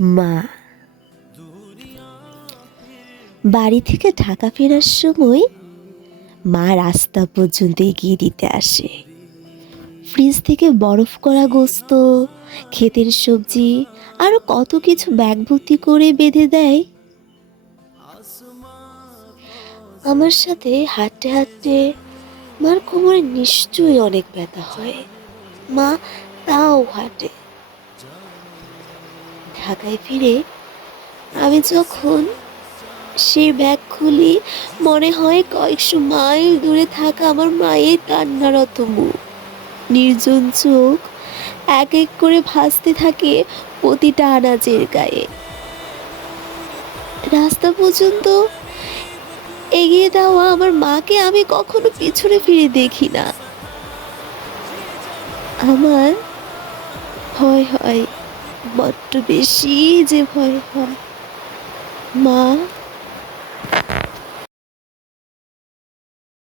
মা বাড়ি থেকে ঢাকা ফেরার সময় মা রাস্তা পর্যন্ত এগিয়ে দিতে আসে। ফ্রিজ থেকে বরফ করা গোস্ত, ক্ষেতের সবজি, আরো কত কিছু ব্যাগ ভর্তি করে বেঁধে দেয়। আমার সাথে হাঁটতে হাঁটতে মার কোমরে নিশ্চয়ই অনেক ব্যথা হয়। মা তাও হাঁটে। ঢাকায় ফিরে আমি যখন সেই ব্যাগ খুলি, মনে হয় কয়েকশো মাইল দূরে থাকা আমার মায়ের কান্নারত মুখ, নির্জন চোখ এক এক করে ভাসতে থাকে প্রতিটা আনাচের গায়ে। রাস্তা পর্যন্ত এগিয়ে দেওয়া আমার মাকে আমি কখনো পিছনে ফিরে দেখি না। আমার ভয় হয়, বড্ড বেশি যে ভয় হয়। মা